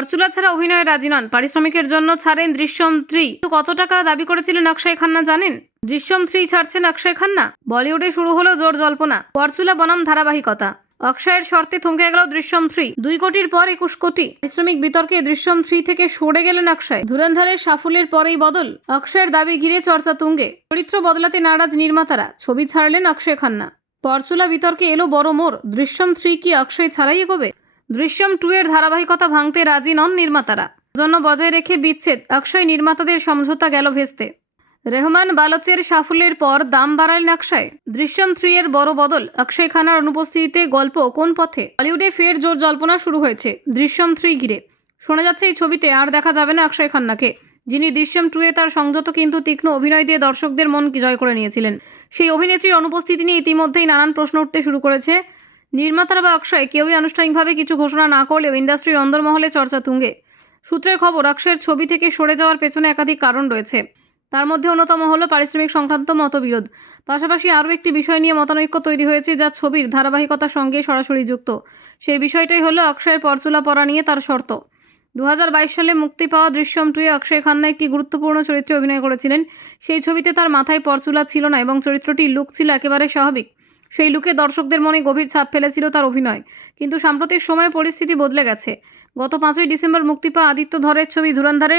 পরচুলা ছাড়া অভিনয়ে রাজি নন, পারিশ্রমিকের জন্য ছাড়েন দৃশ্যম 3। কত টাকা দাবি করেছিলেন অক্ষয় খান্না জানেন? দৃশ্যম 3 ছাড়ছেন অক্ষয় খান্না। বলিউডে শুরু হলো জোর জল্পনা, পরচুলা বনাম ধারাবাহিকতা। অক্ষয়ের শর্তে থমকে গেল দৃশ্যম 3। 2 কোটির পর 21 কোটি পারিশ্রমিক বিতর্কে দৃশ্যম 3 থেকে সরে গেলেন অক্ষয়। ধুরন্ধরের সাফল্যের পরেই বদল, অক্ষয়ের দাবি ঘিরে চর্চা তুঙ্গে। চরিত্র বদলাতে নারাজ নির্মাতারা, ছবি ছাড়লেন অক্ষয় খান্না। পরচুলা বিতর্কে এলো বড় মোড়, দৃশ্যম 3 কি অক্ষয় ছাড়াই এগোবে? দৃশ্যম 2 এর ধারাবাহিকতা ভাঙতে রাজি নন নির্মাতারা, জন্য বজায় রেখে বিচ্ছেদ। অক্ষয় নির্মাতাদের সমঝোতা গেল ভেস্তে। রেহমান বালোচের সাফল্যের পর দাম বাড়ালেন অক্ষয়। দৃশ্যম 3 এর বড় বদল, অক্ষয় খান্নার অনুপস্থিতিতে গল্প কোন পথে? বলিউডে ফের জোর জল্পনা শুরু হয়েছে দৃশ্যম 3 ঘিরে। শোনা যাচ্ছে এই ছবিতে আর দেখা যাবে না অক্ষয় খান্নাকে, যিনি দৃশ্যম 2 এ তার সংযত কিন্তু তীক্ষ্ণ অভিনয় দিয়ে দর্শকদের মন জয় করে নিয়েছিলেন। সেই অভিনেত্রীর অনুপস্থিতি নিয়ে ইতিমধ্যেই নানান প্রশ্ন উঠতে শুরু করেছে। নির্মাতারা বা অক্ষয় কেউই আনুষ্ঠানিকভাবে কিছু ঘোষণা না করলেও ইন্ডাস্ট্রির অন্দরমহলে চর্চা তুঙ্গে। সূত্রের খবর, অক্ষয়ের ছবি থেকে সরে যাওয়ার পেছনে একাধিক কারণ রয়েছে। তার মধ্যে অন্যতম হলো পারিশ্রমিক সংক্রান্ত মতবিরোধ। পাশাপাশি আরও একটি বিষয় নিয়ে মতানৈক্য তৈরি হয়েছে, যা ছবির ধারাবাহিকতার সঙ্গে সরাসরি যুক্ত। সেই বিষয়টাই হলো অক্ষয়ের পরচুলা পড়া নিয়ে তার শর্ত। 2022 সালে মুক্তি পাওয়া দৃশ্যম 2 এ অক্ষয় খান্না একটি গুরুত্বপূর্ণ চরিত্রে অভিনয় করেছিলেন। সেই ছবিতে তার মাথায় পরচুলা ছিল না এবং চরিত্রটির লুক ছিল একেবারে স্বাভাবিক। সেই লুকে দর্শকদের মনে গভীর ছাপ ফেলেছিল তার অভিনয়। কিন্তু সাম্প্রতিক সময়ে পরিস্থিতি বদলে গেছে। গত 5ই ডিসেম্বর মুক্তি পাওয়া আদিত্য ধরের ছবি ধুরন্ধরে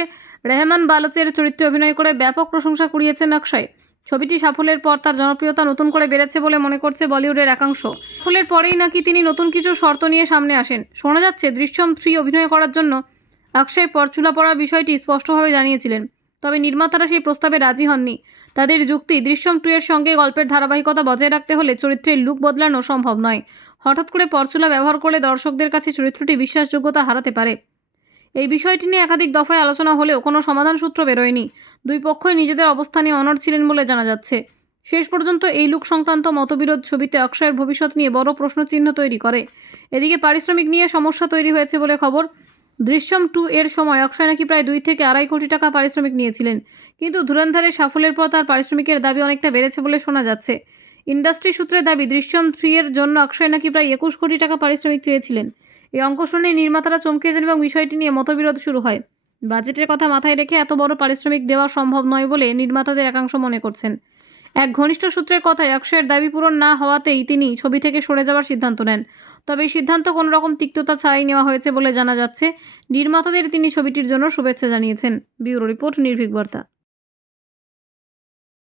রেহমান বালোচের চরিত্রে অভিনয় করে ব্যাপক প্রশংসা কুড়িয়েছেন অক্ষয়। ছবিটি সাফল্যের পর তার জনপ্রিয়তা নতুন করে বেড়েছে বলে মনে করছে বলিউডের একাংশ। সাফল্যের পরেই নাকি তিনি নতুন কিছু শর্ত নিয়ে সামনে আসেন। শোনা যাচ্ছে দৃশ্যম 3 অভিনয় করার জন্য অক্ষয় পরচুলা পড়ার বিষয়টি স্পষ্টভাবে জানিয়েছিলেন, তবে নির্মাতারা সেই প্রস্তাবে রাজি হননি। তাদের যুক্তি, দৃশ্যম 2 এর সঙ্গে গল্পের ধারাবাহিকতা বজায় রাখতে হলে চরিত্রের লুক বদলানো সম্ভব নয়। হঠাৎ করে পরচুলা ব্যবহার করলে দর্শকদের কাছে চরিত্রটি বিশ্বাসযোগ্যতা হারাতে পারে। এই বিষয়টি নিয়ে একাধিক দফায় আলোচনা হলেও কোনো সমাধান সূত্র বেরোয়নি। দুই পক্ষই নিজেদের অবস্থানে অনড় ছিলেন বলে জানা যাচ্ছে। শেষ পর্যন্ত এই লুক সংক্রান্ত মতবিরোধ ছবিতে অক্ষয়ের ভবিষ্যৎ নিয়ে বড় প্রশ্নচিহ্ন তৈরি করে। এদিকে পারিশ্রমিক নিয়ে সমস্যা তৈরি হয়েছে বলে খবর। দৃশ্যম 2 এর সময় অক্ষয় নাকি প্রায় 2 থেকে 2.5 কোটি টাকা পারিশ্রমিক নিয়েছিলেন, কিন্তু ধুরন্ধরের সাফল্যের পর তার পারিশ্রমিকের দাবি অনেকটা বেড়েছে বলে শোনা যাচ্ছে। ইন্ডাস্ট্রি সূত্রের দাবি, দৃশ্যম 3 এর জন্য অক্ষয় নাকি প্রায় 21 কোটি টাকা পারিশ্রমিক চেয়েছিলেন। এই অঙ্ক শুনে নির্মাতারা চমকে যান এবং বিষয়টি নিয়ে মতবিরোধ শুরু হয়। বাজেটের কথা মাথায় রেখে এত বড় পারিশ্রমিক দেওয়া সম্ভব নয় বলে নির্মাতাদের একাংশ মনে করছেন। এক ঘনিষ্ঠ সূত্রের কথায়, অক্ষয়ের দাবি পূরণ না হওয়াতেই তিনি ছবি থেকে সরে যাওয়ার সিদ্ধান্ত নেন। তবে এই সিদ্ধান্ত কোনো রকম তিক্ততা ছাড়াই নেওয়া হয়েছে বলে জানা যাচ্ছে। নির্মাতাদের তিনি ছবিটির জন্য শুভেচ্ছা জানিয়েছেন। ব্যুরো রিপোর্ট, নির্ভীক বার্তা।